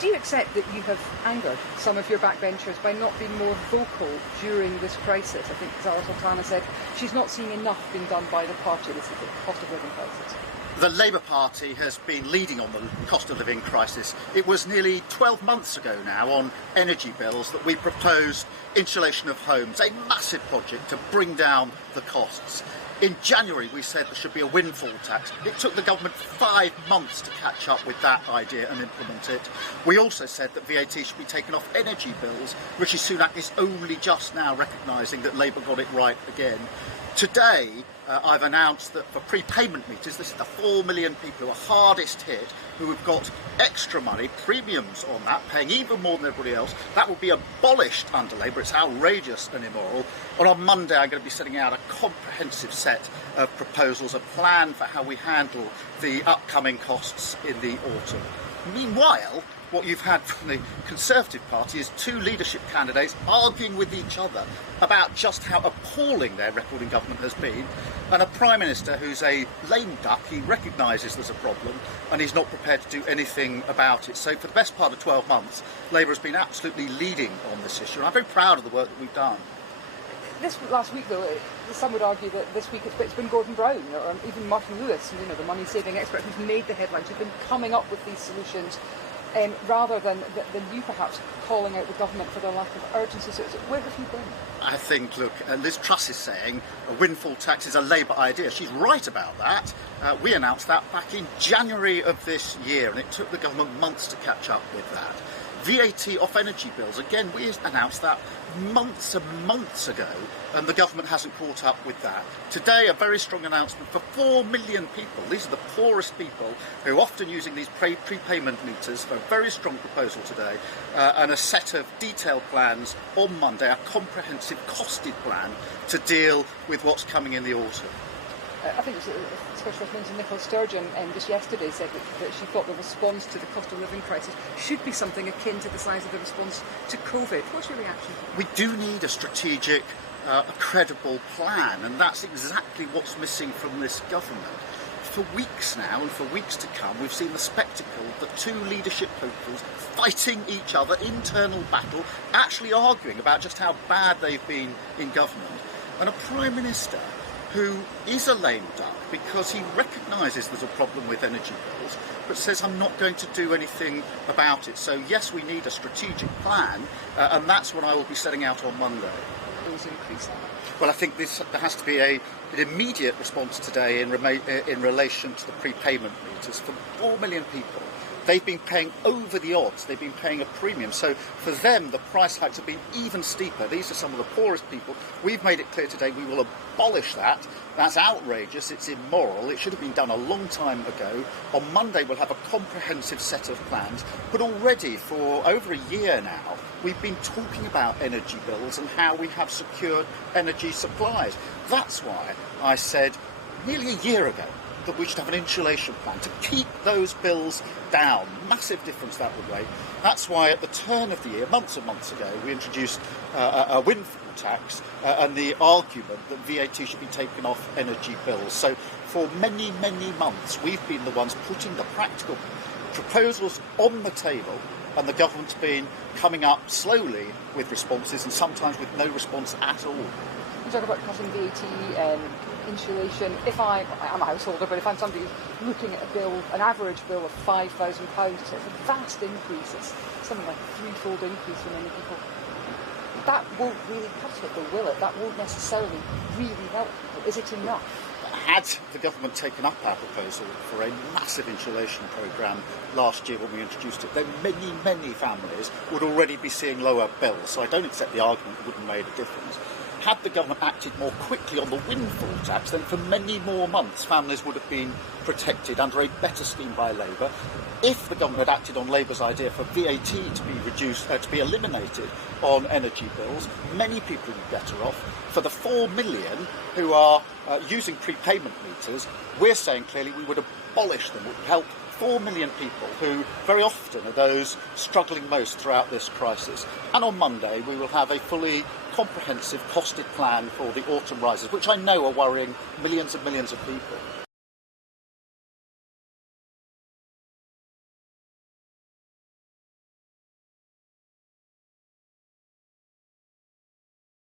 Do you accept that you have angered some of your backbenchers by not being more vocal during this crisis? I think Zara Sultana said she's not seeing enough being done by the party. This is the cost of living crisis. The Labour Party has been leading on the cost of living crisis. It was nearly 12 months ago now on energy bills that we proposed insulation of homes, a massive project to bring down the costs. In January we said there should be a windfall tax. It took the government 5 months to catch up with that idea and implement it. We also said that VAT should be taken off energy bills. Rishi Sunak is only just now recognising that Labour got it right again. Today, I've announced that for prepayment meters, this is the 4 million people who are hardest hit, who have got extra money, premiums on that, paying even more than everybody else. That will be abolished under Labour. It's outrageous and immoral. And on Monday, I'm going to be setting out a comprehensive set of proposals, a plan for how we handle the upcoming costs in the autumn. Meanwhile, what you've had from the Conservative Party is two leadership candidates arguing with each other about just how appalling their record in government has been, and a Prime Minister who's a lame duck. He recognises there's a problem and he's not prepared to do anything about it. So for the best part of 12 months, Labour has been absolutely leading on this issue, and I'm very proud of the work that we've done. This last week, though, some would argue that this week it's been Gordon Brown or even Martin Lewis, the money-saving expert who's made the headlines, who's been coming up with these solutions, rather than you perhaps calling out the government for their lack of urgency. So where have you been? I think, look, Liz Truss is saying a windfall tax is a Labour idea. She's right about that. We announced that back in January of this year, and it took the government months to catch up with that. VAT off energy bills, again, we announced that months and months ago, and the government hasn't caught up with that. Today, a very strong announcement for 4 million people. These are the poorest people who are often using these prepayment meters. For a very strong proposal today, and a set of detailed plans on Monday, a comprehensive costed plan to deal with what's coming in the autumn. I think Special Representative Nicola Sturgeon just yesterday said that she thought the response to the cost of living crisis should be something akin to the size of the response to COVID. What's your reaction? We do need a strategic, a credible plan, and that's exactly what's missing from this government. For weeks now, and for weeks to come, we've seen the spectacle of the two leadership hopefuls fighting each other, internal battle, actually arguing about just how bad they've been in government, and a Prime Minister who is a lame duck because he recognises there's a problem with energy bills, but says, I'm not going to do anything about it. So yes, we need a strategic plan, and that's what I will be setting out on Monday. Well, I think there has to be an immediate response today in relation to the prepayment meters. For 4 million people, they've been paying over the odds. They've been paying a premium. So for them, the price hikes have been even steeper. These are some of the poorest people. We've made it clear today we will abolish that. That's outrageous. It's immoral. It should have been done a long time ago. On Monday, we'll have a comprehensive set of plans. But already for over a year now, we've been talking about energy bills and how we have secured energy supplies. That's why I said nearly a year ago that we should have an insulation plan to keep those bills down. Massive difference that would make. That's why at the turn of the year, months and months ago, we introduced a windfall tax and the argument that VAT should be taken off energy bills. So for many, many months, we've been the ones putting the practical proposals on the table, and the government's been coming up slowly with responses and sometimes with no response at all. You talk about cutting VAT, insulation. If I'm a householder, but if I'm somebody who's looking at a bill, an average bill of £5,000, it's a vast increase. It's something like a threefold increase for many people. That won't really cut it, though, will it? That won't necessarily really help people. Is it enough? Had the government taken up our proposal for a massive insulation programme last year when we introduced it, then many, many families would already be seeing lower bills. So I don't accept the argument it wouldn't have made a difference. Had the government acted more quickly on the windfall tax, then for many more months families would have been protected under a better scheme by Labour. If the government had acted on Labour's idea for VAT to be reduced, to be eliminated on energy bills, many people would be better off. For the 4 million who are using prepayment meters, we're saying clearly we would abolish them. It would help 4 million people who very often are those struggling most throughout this crisis. And on Monday we will have a fully comprehensive costed plan for the autumn rises, which I know are worrying millions and millions of people.